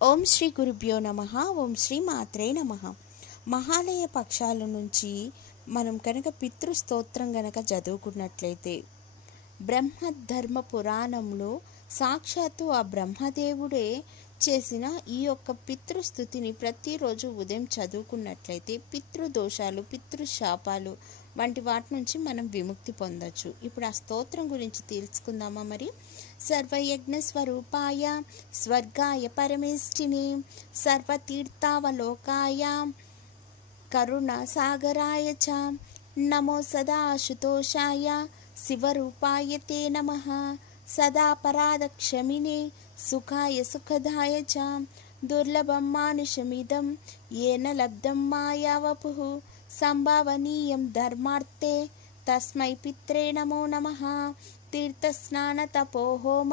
ఓం శ్రీ గురుభ్యో నమ ఓం శ్రీ మాత్రే నమ. మహాలయ పక్షాల నుంచి మనం కనుక పితృస్తోత్రం గనక చదువుకున్నట్లయితే బ్రహ్మధర్మ పురాణంలో సాక్షాత్తు ఆ బ్రహ్మదేవుడే చేసిన ఈ యొక్క పితృస్థుతిని ప్రతిరోజు ఉదయం చదువుకున్నట్లయితే పితృదోషాలు పితృశాపాలు వంటి వాటి నుంచి మనం విముక్తి పొందొచ్చు. ఇప్పుడు ఆ స్తోత్రం గురించి తెలుసుకుందామా మరి? సర్వయజ్ఞ స్వరూపాయ స్వర్గాయ పరమేష్ఠిని సర్వతీర్థావలోకాయ కరుణ సాగరాయ చ నమో సదాశుతోషాయ శివరూపాయ తే నమ సదాపరాధక్షమినే సుఖాయ సుఖదాయ చ దుర్లభం మానుషమిదం ఏన లబ్ధం మాయావపు సంభావనీయం ధర్మార్థే తస్మై పిత్రే నమో నమ తీర్థస్నాన తపోహోమ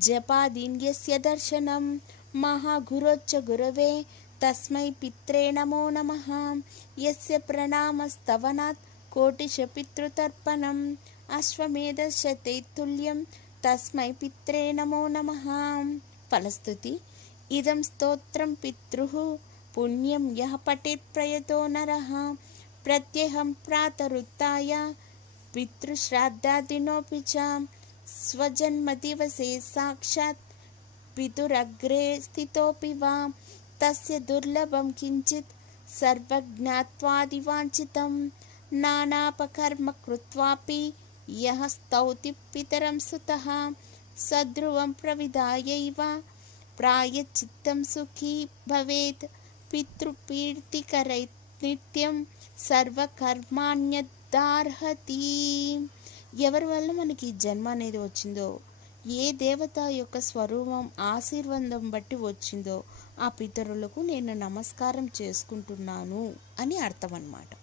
జపాదీన్యస్య దర్శనం మహాగురోచ్చ గురవే తస్మై పిత్రే నమో నమ యస్య ప్రణామస్తవనాత్ కోటిశ పితృతర్పణం అశ్వమేధశతైతుల్యం తస్మై పిత్రే నమో నమ. ఫలస్థుతి ఇదం స్తోత్రం పితృ. పుణ్యం యహ పఠేత్ ప్రయతో నర. ప్రత్యహం ప్రాతరుత్య పితృశ్రాద్ధాదినోపి చ. స్వజన్మదివసే సాక్షాత్ పితురగ్రే స్థితోపి వా. తస్య దుర్లభం కించిత్ సర్వజ్ఞాత్వాదివాంఛితం. నానాపకర్మ కృత్వాపి. యహ స్తౌతి పితరం సుతः సద్రువం ప్రవిధాయైవ ప్రాయచిత్తం సుఖీ భవేత్ పితృపీర్తికరై నిత్యం సర్వకర్మాణ్యదార్హతి ఎవరి వల్ల మనకి జన్మ అనేది వచ్చిందో ఏ దేవత యొక్క స్వరూపం ఆశీర్వాదం బట్టి వచ్చిందో ఆ పితరులకు నేను నమస్కారం చేసుకుంటున్నాను అని అర్థం అన్నమాట